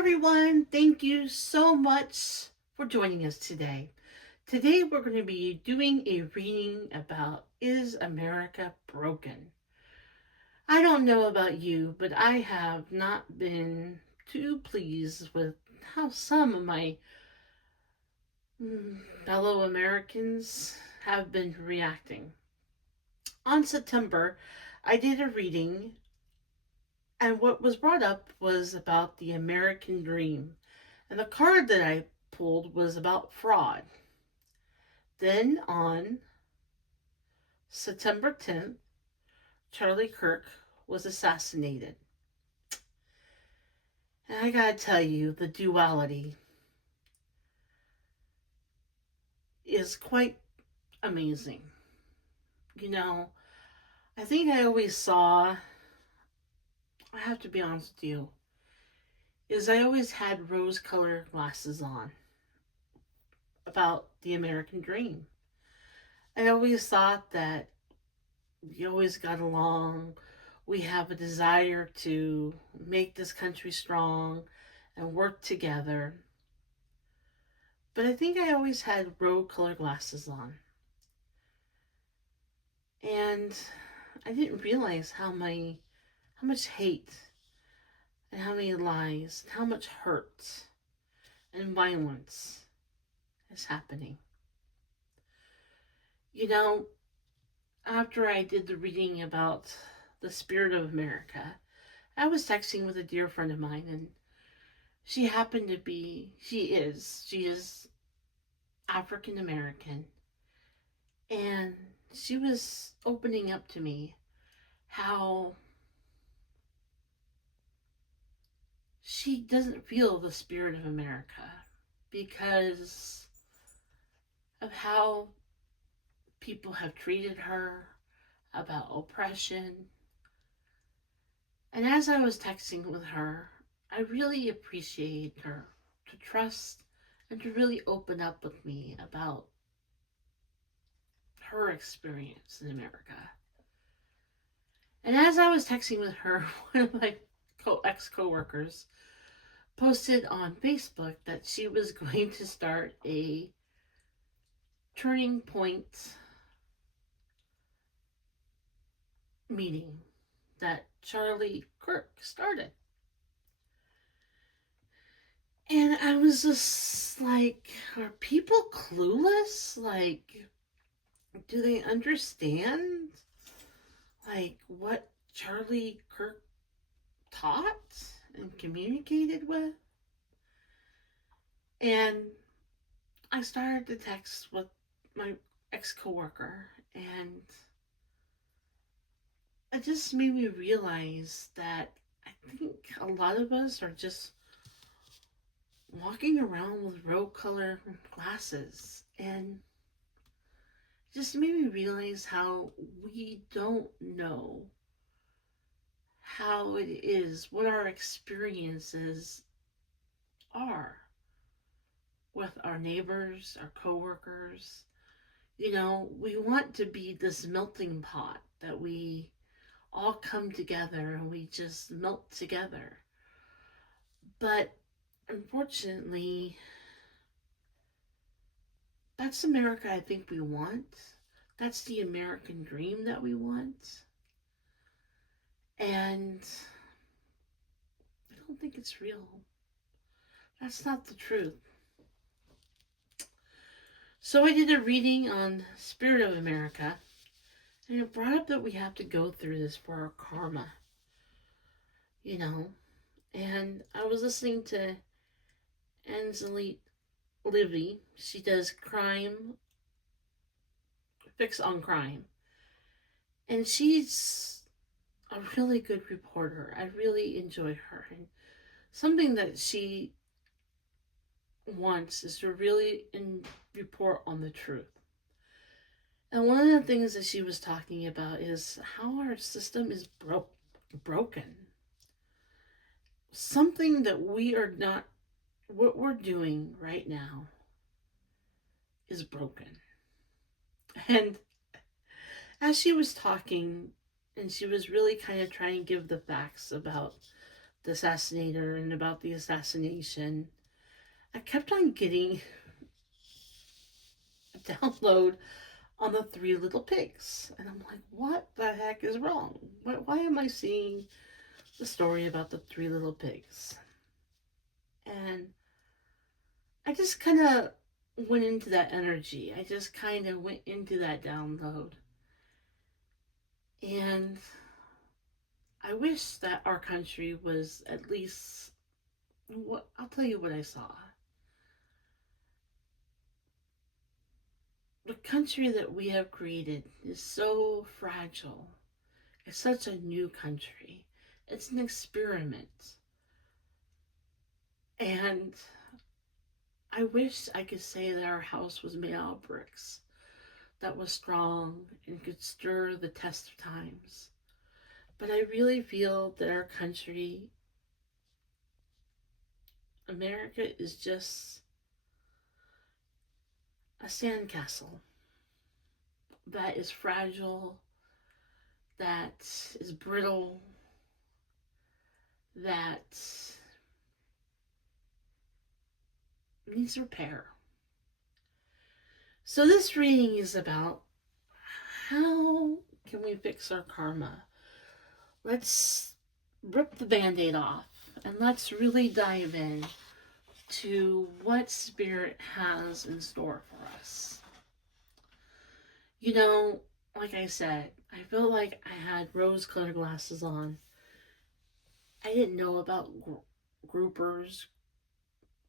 everyone. Thank you so much for joining us today. Today we're going to be doing a reading about Is America Broken? I don't know about you, but I have not been too pleased with how some of my fellow Americans have been reacting. On September, I did a reading, and what was brought up was about the American dream. And the card that I pulled was about fraud. Then on September 10th, Charlie Kirk was assassinated. And I gotta tell you, the duality is quite amazing. You know, I think I always saw, I have to be honest with you, is I always had rose colored glasses on about the American dream. I always thought that we always got along. We have a desire to make this country strong and work together. But I think I always had rose colored glasses on. And I didn't realize how much hate and how many lies, and how much hurt and violence is happening. You know, after I did the reading about the spirit of America, I was texting with a dear friend of mine, and she happened to be, she is African American, and she was opening up to me how she doesn't feel the spirit of America because of how people have treated her, about oppression. And as I was texting with her, I really appreciate her to trust and to really open up with me about her experience in America. And as I was texting with her, one of my ex-coworkers posted on Facebook that she was going to start a turning point meeting that Charlie Kirk started. And I was just like, are people clueless? Like, do they understand, like, what Charlie Kirk taught and communicated with? And I started to text with my ex-coworker, and it just made me realize that I think a lot of us are just walking around with rose-colored glasses, and it just made me realize how we don't know how it is, what our experiences are with our neighbors, our coworkers. You know, we want to be this melting pot that we all come together and we just melt together. But unfortunately, that's America I think we want. That's the American dream that we want. And I don't think it's real. That's not the truth. So I did a reading on Spirit of America, and it brought up that we have to go through this for our karma. You know, and I was listening to Angelique Livy. She does crime, fix on crime. And she's a really good reporter. I really enjoy her. And something that she wants is to really report on the truth. And one of the things that she was talking about is how our system is broken. Something that we are not, what we're doing right now is broken. And as she was talking, and she was really kind of trying to give the facts about the assassinator and about the assassination, I kept on getting a download on the Three Little Pigs. And I'm like, what the heck is wrong? Why am I seeing the story about the Three Little Pigs? And I just kind of went into that energy. I just kind of went into that download. And I wish that our country was at least what I'll tell you what I saw. The country that we have created is so fragile. It's such a new country. It's an experiment. And I wish I could say that our house was made out of bricks, that was strong and could stir the test of times. But I really feel that our country, America, is just a sandcastle that is fragile, that is brittle, that needs repair. So this reading is about how can we fix our karma. Let's rip the band-aid off and let's really dive in to what Spirit has in store for us. You know, like I said, I feel like I had rose-colored glasses on. I didn't know about groupers.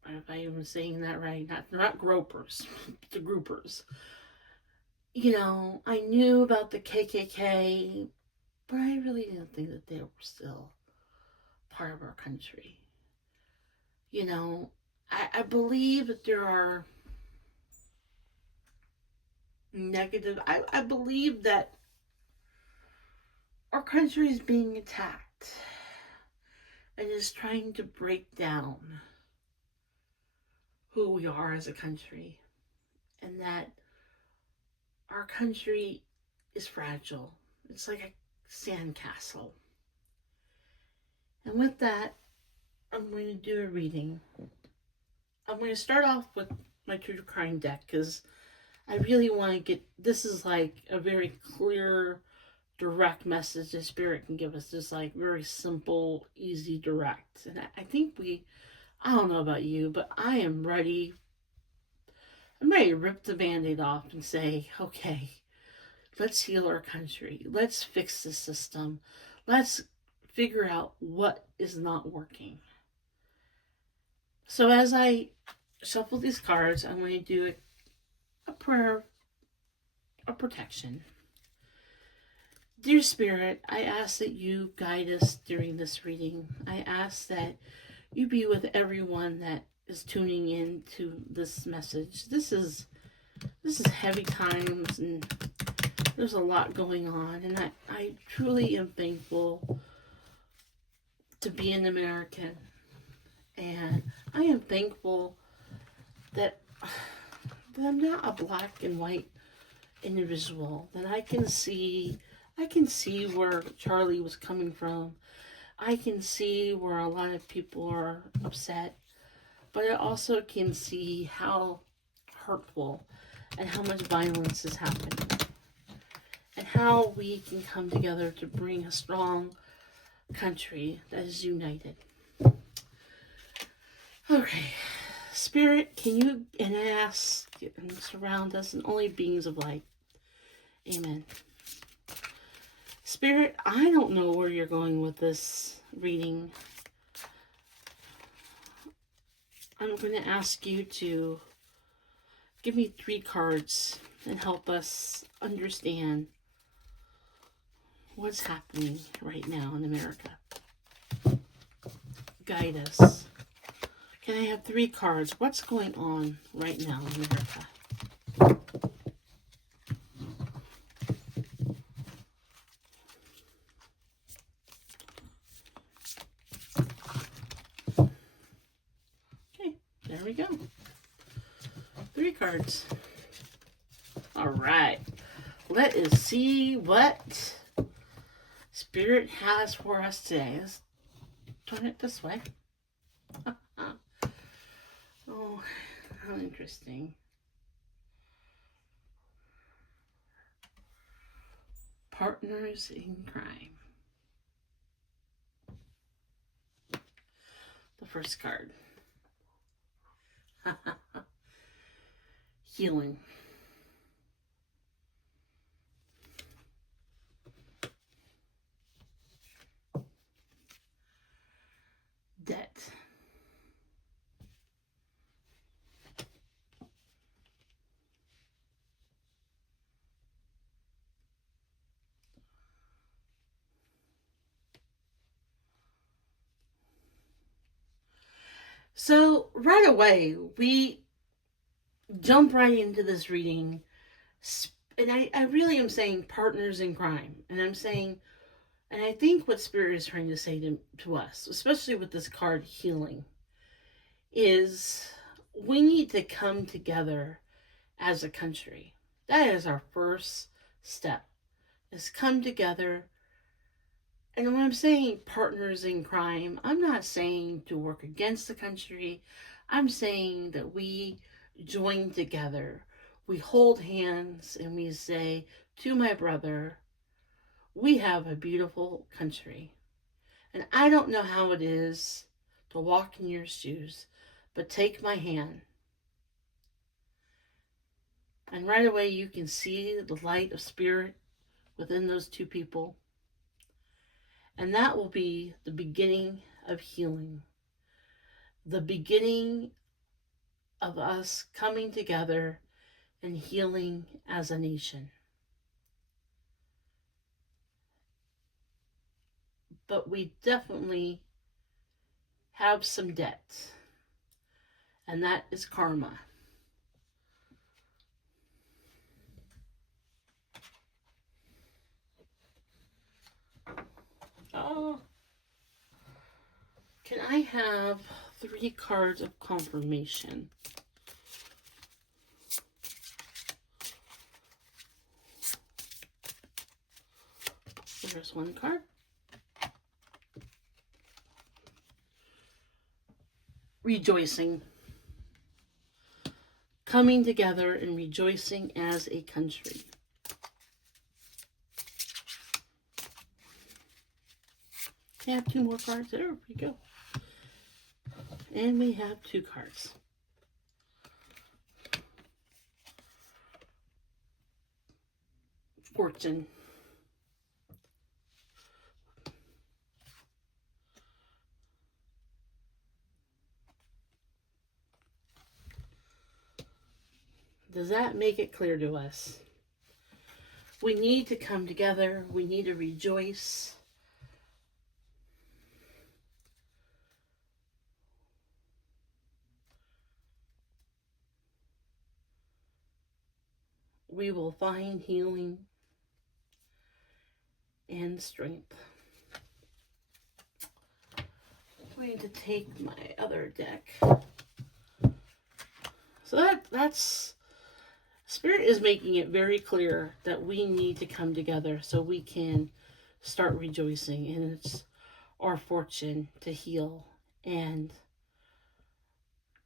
If I even saying that right, not gropers, the groupers. You know, I knew about the KKK, but I really didn't think that they were still part of our country. You know, I believe that there are negative, I believe that our country is being attacked and is trying to break down who we are as a country, and that our country is fragile. It's like a sandcastle. And with that, I'm going to do a reading. I'm going to start off with my True Crime deck because I really want to get, this is like a very clear, direct message that Spirit can give us. Just like very simple, easy, direct. And I think I don't know about you, but I am ready. I'm ready to rip the band-aid off and say, okay, let's heal our country. Let's fix the system. Let's figure out what is not working. So as I shuffle these cards, I'm going to do a prayer of protection. Dear Spirit, I ask that you guide us during this reading. I ask that you be with everyone that is tuning in to this message. This is heavy times and there's a lot going on, and I truly am thankful to be an American, and I am thankful that I'm not a black and white individual, that I can see where Charlie was coming from. I can see where a lot of people are upset, but I also can see how hurtful and how much violence is happening, and how we can come together to bring a strong country that is united. Okay, Spirit, can you and ask and surround us and only beings of light. Amen. Spirit, I don't know where you're going with this reading. I'm going to ask you to give me 3 cards and help us understand what's happening right now in America. Guide us. Can I have 3 cards? What's going on right now in America? Okay, there we go. 3 cards. All right. Let us see what Spirit has for us today. Let's Turn it this way. Oh, how interesting. Partners in crime. The first card. Healing. Debt. So right away, we jump right into this reading. And I really am saying partners in crime. And I'm saying, and I think what Spirit is trying to say to us, especially with this card healing, is we need to come together as a country. That is our first step, is come together. And when I'm saying partners in crime, I'm not saying to work against the country. I'm saying that we join together. We hold hands and we say to my brother, we have a beautiful country. And I don't know how it is to walk in your shoes, but take my hand. And right away you can see the light of Spirit within those two people. And that will be the beginning of healing. The beginning of us coming together and healing as a nation. But we definitely have some debt. And that is karma. Oh, can I have 3 cards of confirmation? There's 1 card. Rejoicing. Coming together and rejoicing as a country. I have 2 more cards. There we go. And we have 2 cards. Fortune. Does that make it clear to us? We need to come together. We need to rejoice. We will find healing and strength. I'm going to take my other deck. So that's Spirit is making it very clear that we need to come together so we can start rejoicing, and it's our fortune to heal and,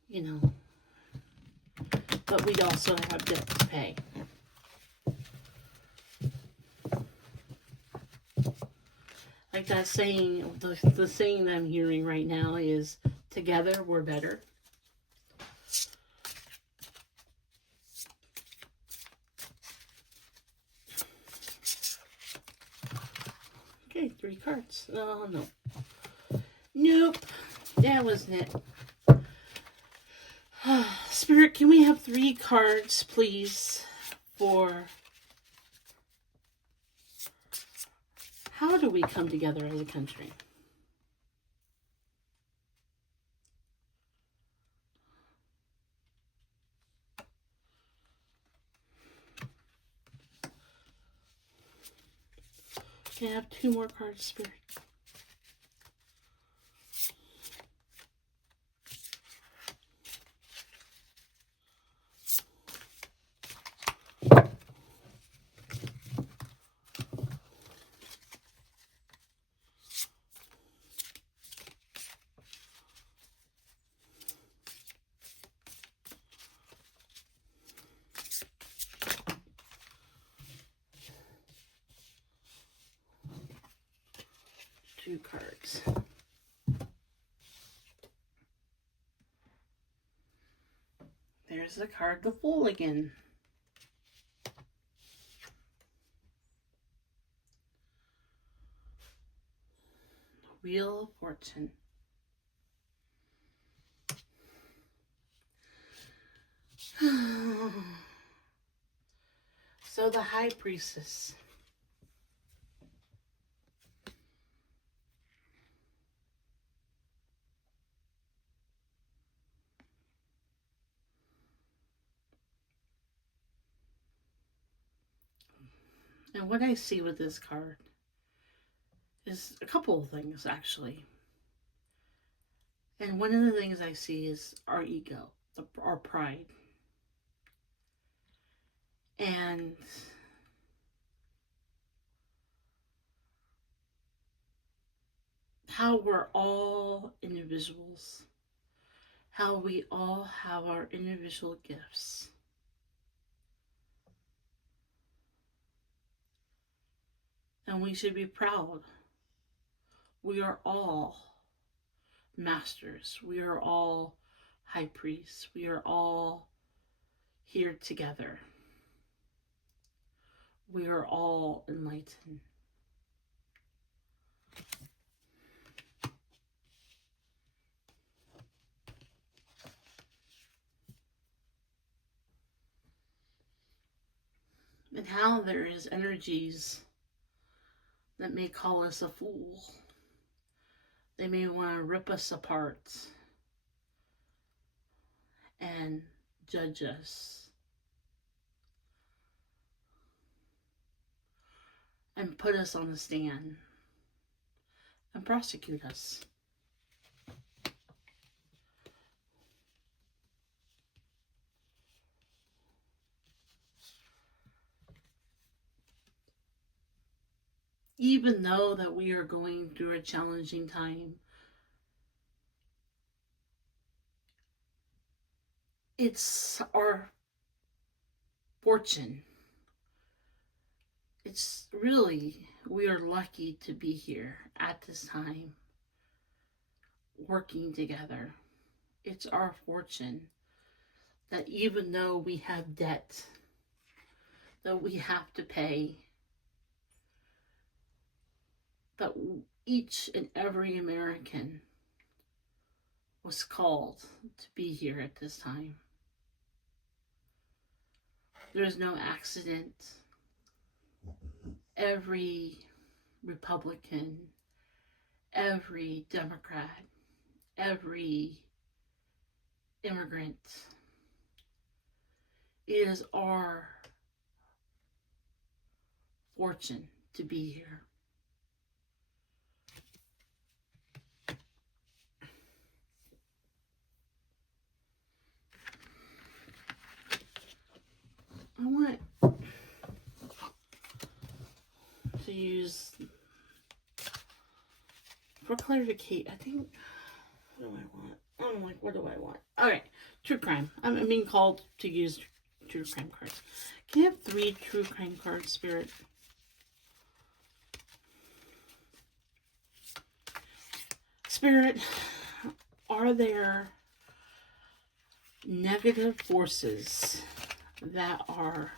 you know, but we also have debt to pay. Like that saying, the saying that I'm hearing right now is, together we're better. Okay, 3 cards. Oh, no. Nope. That wasn't it. Spirit, can we have 3 cards, please, for how do we come together as a country? Can I have 2 more cards, Spirit? few cards. There's the card, the Fool again. Wheel of Fortune. So the High Priestess. And what I see with this card is a couple of things, actually. And one of the things I see is our ego, our pride. And how we're all individuals. How we all have our individual gifts. And we should be proud. We are all masters. We are all high priests. We are all here together. We are all enlightened. And how there is energies that may call us a fool. They may want to rip us apart and judge us and put us on a stand and prosecute us. Even though that we are going through a challenging time, it's our fortune. It's really, we are lucky to be here at this time, working together. It's our fortune that even though we have debt that we have to pay, that each and every American was called to be here at this time. There's no accident. Every Republican, every Democrat, every immigrant, it is our fortune to be here. I want to use, for clarification, I think, what do I want? I'm like, what do I want? Alright, true crime. I'm being called to use true crime cards. Can you have 3 true crime cards, Spirit? Spirit, are there negative forces that are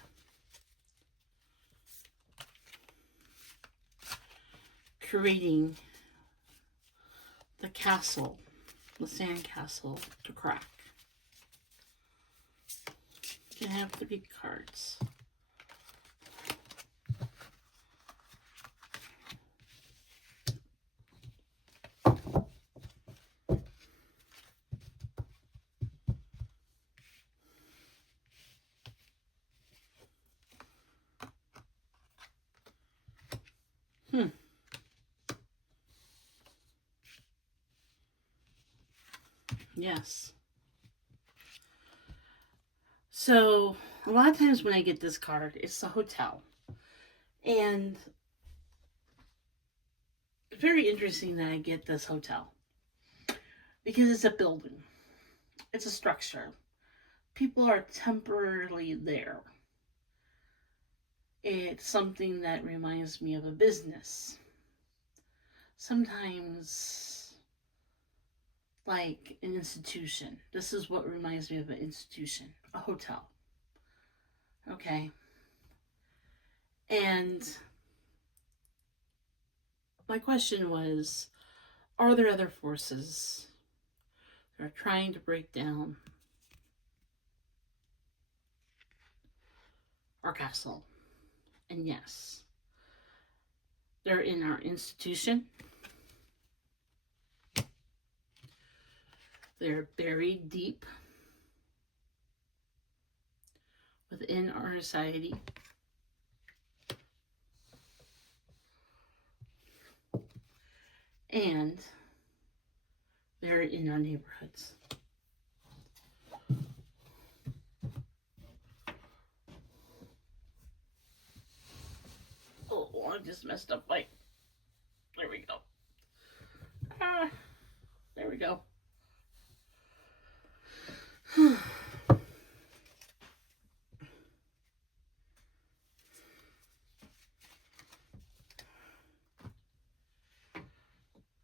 creating the castle, the sandcastle, to crack? You can have 3 cards. Yes. So, a lot of times when I get this card, it's the hotel. And it's very interesting that I get this hotel. Because it's a building. It's a structure. People are temporarily there. It's something that reminds me of a business. sometimes like an institution. This is what reminds me of an institution, a hotel. Okay. And my question was, are there other forces that are trying to break down our castle? And yes, they're in our institution. They're buried deep within our society. And they're in our neighborhoods. Oh, I just messed up my... There we go. There we go.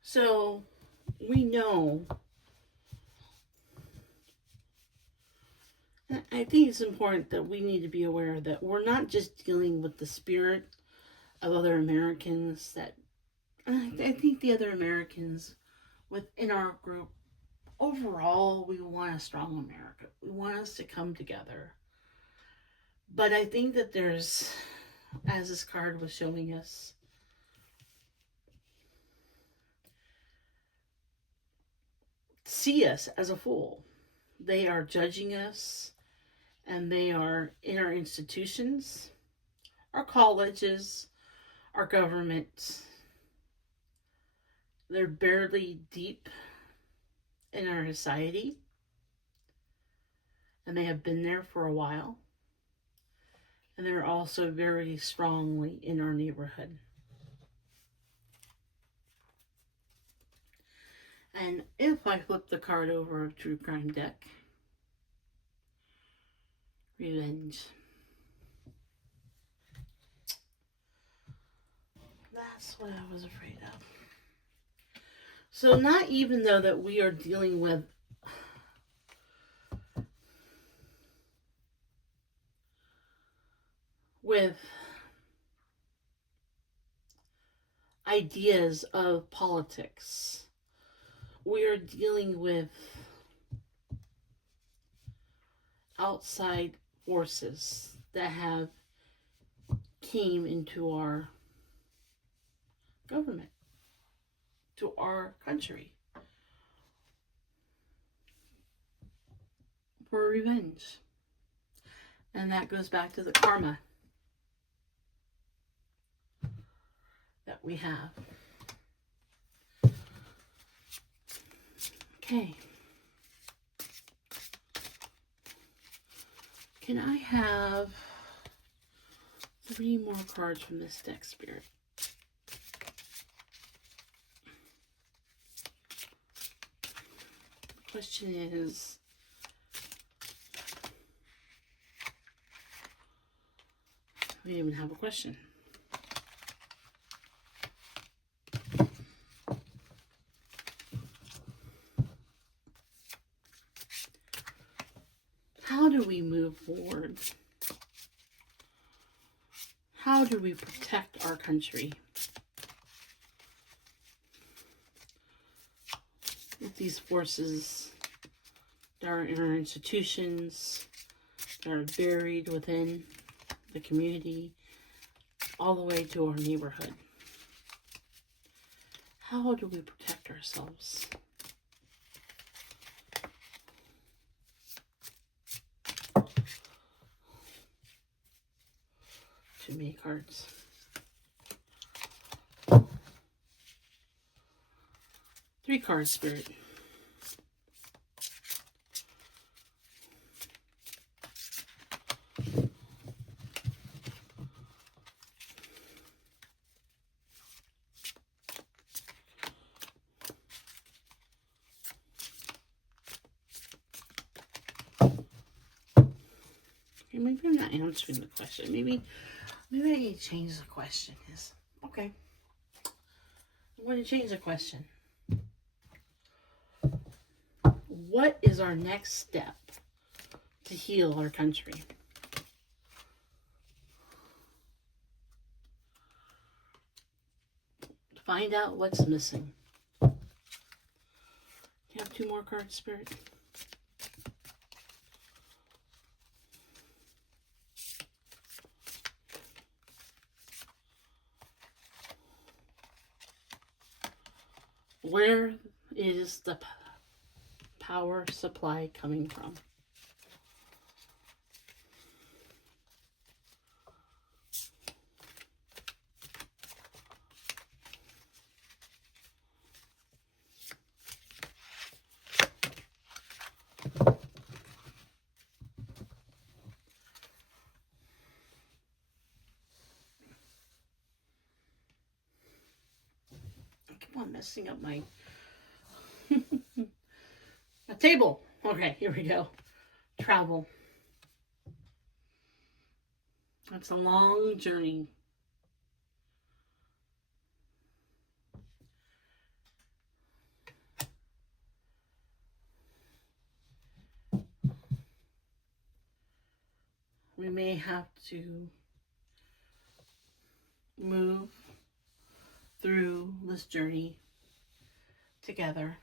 So, we know, I think it's important that we need to be aware that we're not just dealing with the spirit of other Americans, that I think the other Americans within our group, overall, we want a strong America. We want us to come together. But I think that there's, as this card was showing us, see us as a fool. They are judging us, and they are in our institutions, our colleges, our government. They're barely deep in our society, and they have been there for a while. And they're also very strongly in our neighborhood. And if I flip the card over of True Crime deck, revenge. That's what I was afraid of. So not even though that we are dealing with ideas of politics, we are dealing with outside forces that have came into our government, to our country, for revenge. And that goes back to the karma that we have. Okay. Can I have 3 more cards from this deck, Spirit? The question is, we even have a question. How do we move forward? How do we protect our country with these forces that are in our institutions, that are buried within the community, all the way to our neighborhood? How do we protect ourselves? Too many cards. Three cards, Spirit. Maybe I'm not answering the question. Maybe I need to change the question. Okay. I want to change the question. What is our next step to heal our country? To find out what's missing. You have 2 more cards, Spirit? Where is the power supply coming from? I keep on messing up my a table. Okay, here we go. Travel. It's a long journey. We may have to move through this journey together.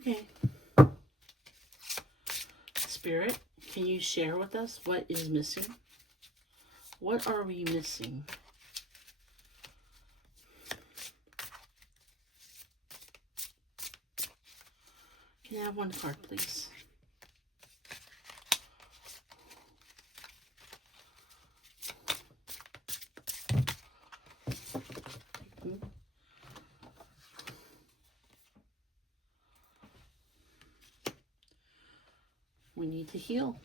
Okay. Spirit, can you share with us what is missing? What are we missing? Can I have 1 card, please? We need to heal.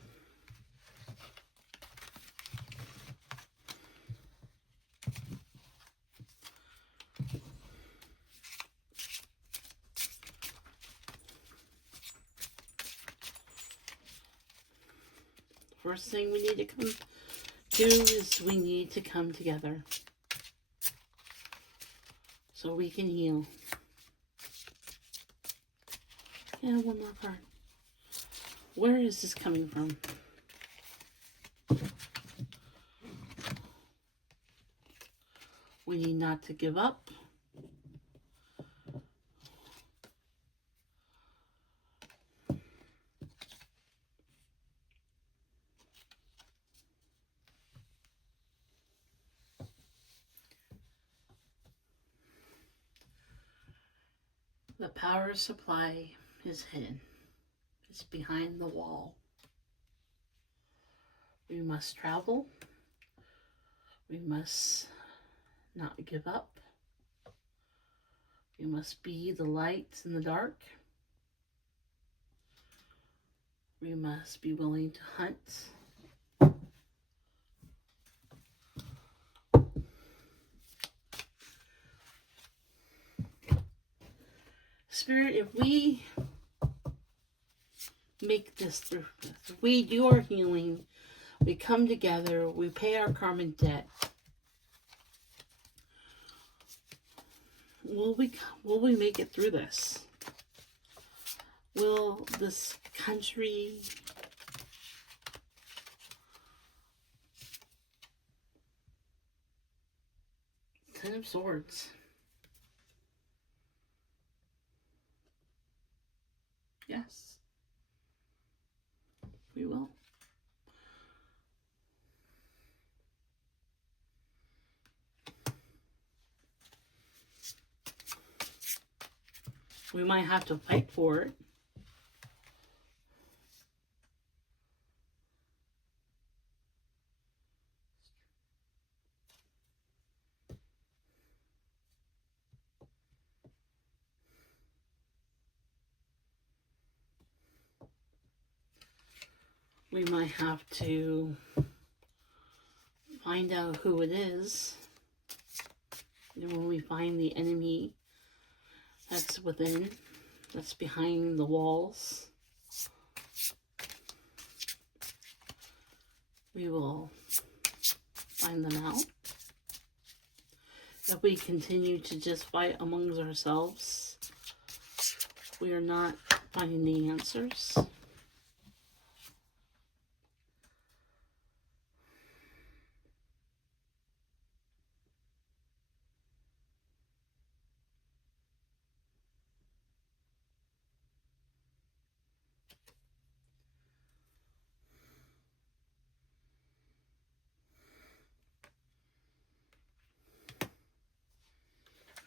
First thing we need to come do is we need to come together so we can heal. And 1 more card. Where is this coming from? We need not to give up. The power supply is hidden. It's behind the wall. We must travel. We must not give up. We must be the light in the dark. We must be willing to hunt. Spirit, if we make this through, if we do our healing, we come together, we pay our karmic debt, will we make it through this? Will this country Ten of Swords? Yes, we will. We might have to fight for it. We might have to find out who it is. And when we find the enemy that's within, that's behind the walls, we will find them out. If we continue to just fight amongst ourselves, we are not finding the answers.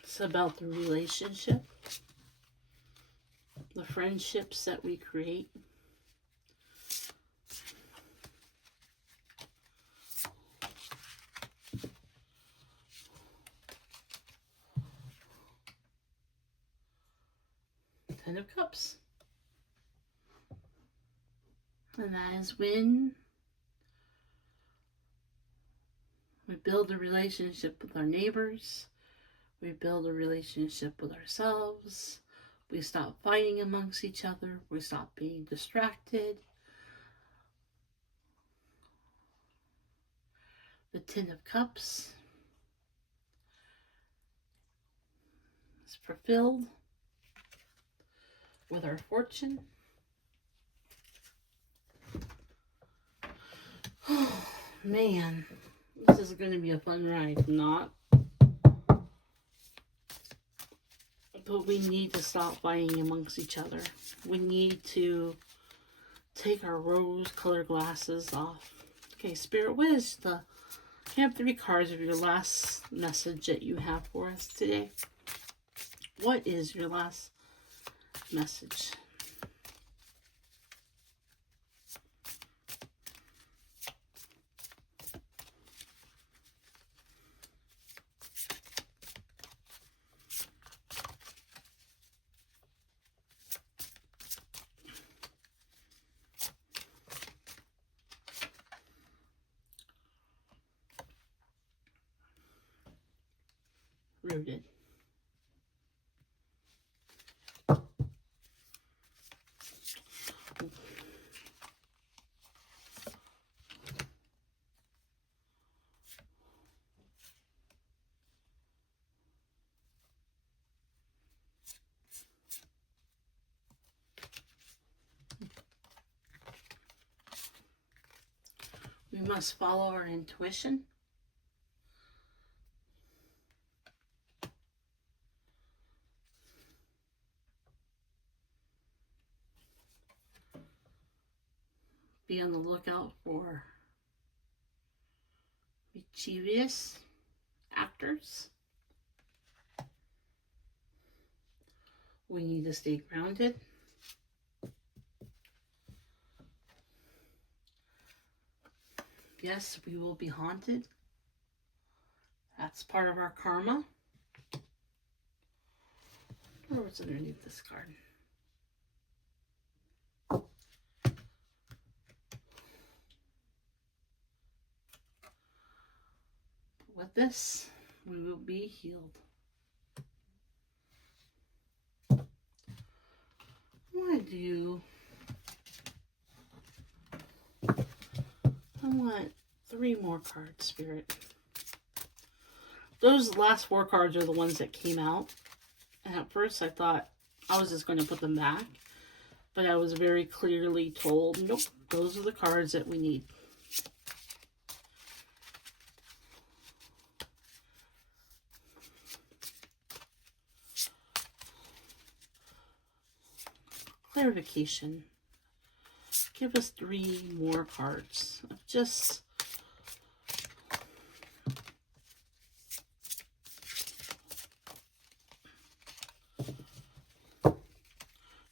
It's about the relationship, the friendships that we create. Ten of Cups. And that is when we build a relationship with our neighbors. We build a relationship with ourselves. We stop fighting amongst each other. We stop being distracted. The Ten of Cups is fulfilled with our fortune. Oh, man. This is going to be a fun ride. Not. But we need to stop fighting amongst each other. We need to take our rose-colored glasses off. Okay, Spirit, what is the... I have 3 cards of your last message that you have for us today. What is your last message? Rooted. We must follow our intuition. Be on the lookout for mischievous actors. We need to stay grounded. Yes, we will be haunted. That's part of our karma. Or what's underneath this card? With this, we will be healed. I want 3 more cards, Spirit. Those last 4 cards are the ones that came out. And at first I thought I was just going to put them back. But I was very clearly told, nope, those are the cards that we need. Clarification. Give us 3 more cards of just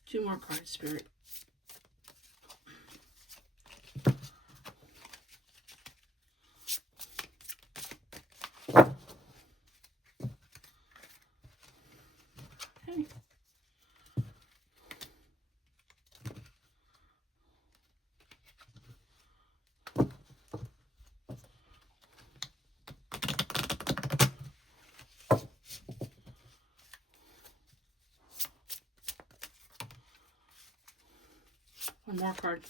two more cards, Spirit. Okay. One more card.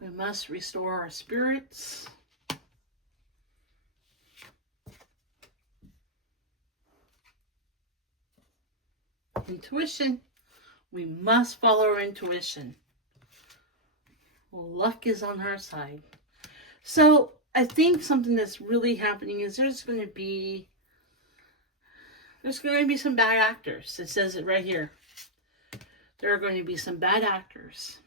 We must restore our spirits. Intuition. We must follow our intuition. Well, luck is on our side. So I think something that's really happening is there's going to be some bad actors. It says it right here. There are going to be some bad actors.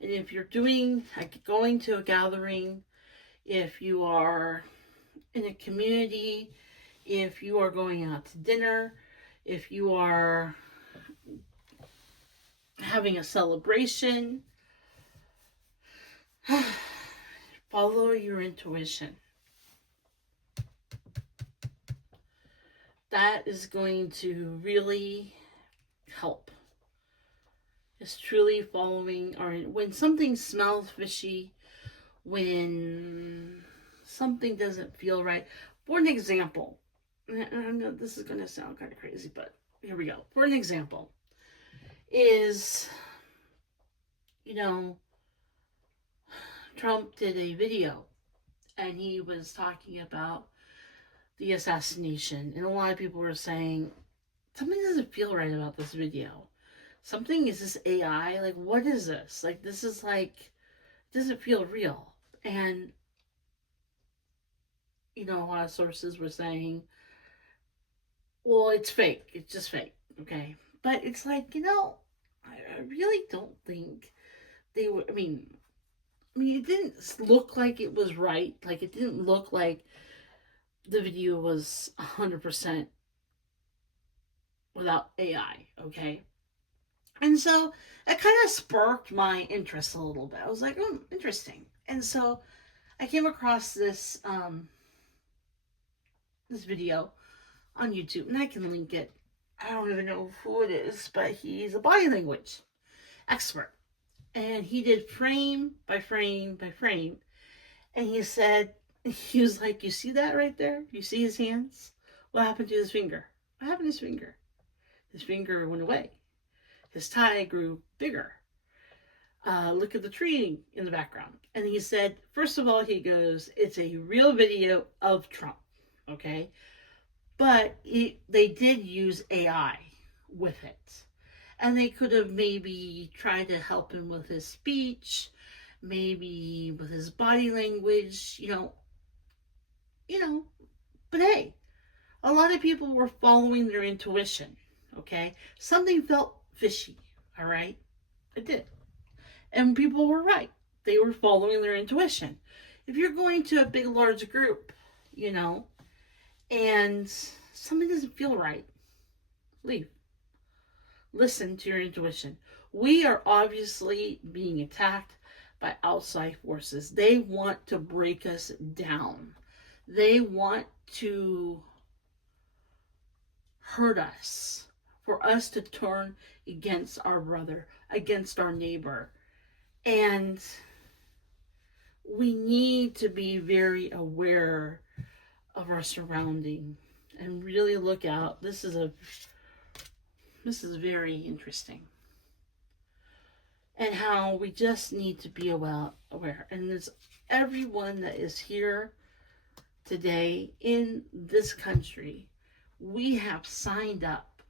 And if you're going to a gathering, if you are in a community, if you are going out to dinner, if you are having a celebration, follow your intuition. That is going to really help. Is truly following, or when something smells fishy, when something doesn't feel right. For an example, I know this is going to sound kind of crazy, but here we go. For an example, is, Trump did a video and he was talking about the assassination, and a lot of people were saying something doesn't feel right about this video. Something, is this AI? Like, what is this? Like, this is like, it doesn't feel real. And, a lot of sources were saying, well, it's fake. It's just fake. Okay. But it's like, I really don't think they were, I mean, it didn't look like it was right. Like, it didn't look like the video was 100% without AI. Okay. And so it kind of sparked my interest a little bit. I was like, interesting. And so I came across this this video on YouTube, and I can link it. I don't even know who it is, but he's a body language expert. And he did frame by frame by frame. And he was like, you see that right there? You see his hands? What happened to his finger? What happened to his finger? His finger went away. His tie grew bigger. Look at the tree in the background. And he said, first of all, he goes, it's a real video of Trump, okay? But they did use AI with it. And they could have maybe tried to help him with his speech, maybe with his body language, But hey, a lot of people were following their intuition, okay? Something felt fishy, all right? It did. And people were right. They were following their intuition. If you're going to a big, large group, and something doesn't feel right, leave. Listen to your intuition. We are obviously being attacked by outside forces. They want to break us down. They want to hurt us, for us to turn against our brother, against our neighbor. And we need to be very aware of our surrounding and really look out. This is very interesting. And how we just need to be aware. And it's everyone that is here today in this country, we have signed up.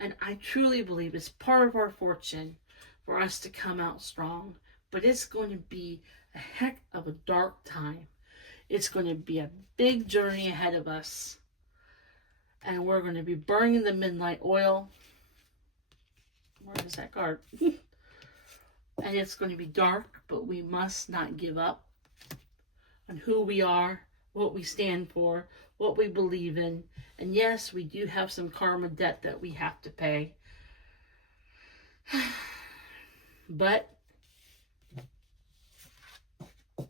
And I truly believe it's part of our fortune for us to come out strong. But it's going to be a heck of a dark time. It's going to be a big journey ahead of us. And we're going to be burning the midnight oil. Where is that card? And it's going to be dark, but we must not give up on who we are, what we stand for, what we believe in. And yes, we do have some karma debt that we have to pay. But if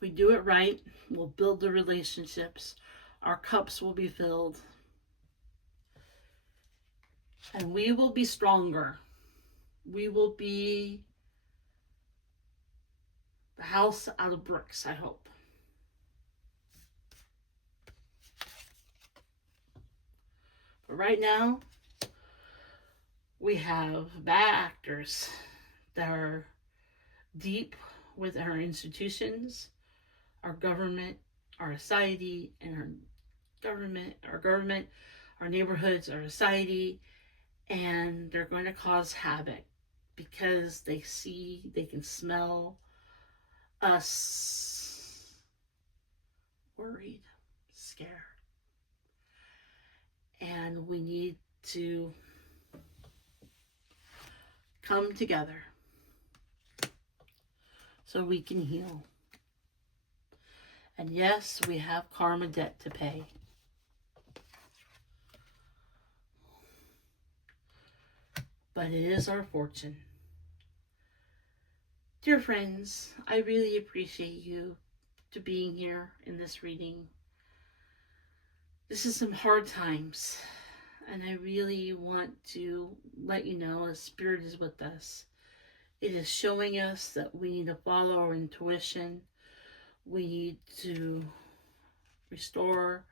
we do it right, we'll build the relationships. Our cups will be filled. And we will be stronger. We will be a house out of bricks, I hope. But right now, we have bad actors that are deep with our institutions, our government, our society, and our neighborhoods, our society, and they're going to cause havoc because they can smell us worried, scared. And we need to come together so we can heal. And yes, we have karma debt to pay. But it is our fortune. Dear friends, I really appreciate you to being here in this reading. This is some hard times, and I really want to let you know the Spirit is with us. It is showing us that we need to follow our intuition. We need to restore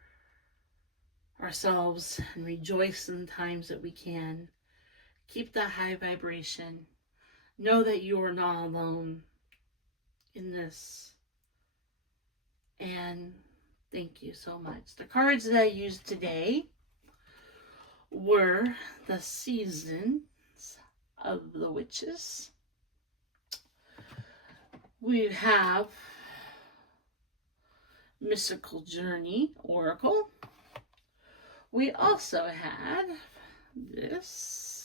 ourselves and rejoice in the times that we can. Keep that high vibration. Know that you are not alone in this. And thank you so much. The cards that I used today were the Seasons of the Witches. We have Mystical Journey Oracle. We also had this.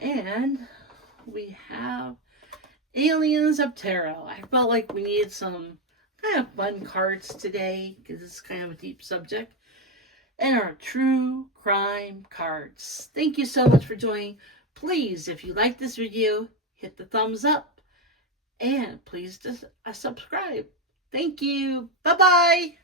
And we have Aliens of Tarot. I felt like we needed some kind of fun cards today because it's kind of a deep subject. And our true crime cards. Thank you so much for joining. Please, if you like this video, hit the thumbs up and please just subscribe. Thank you. Bye-bye.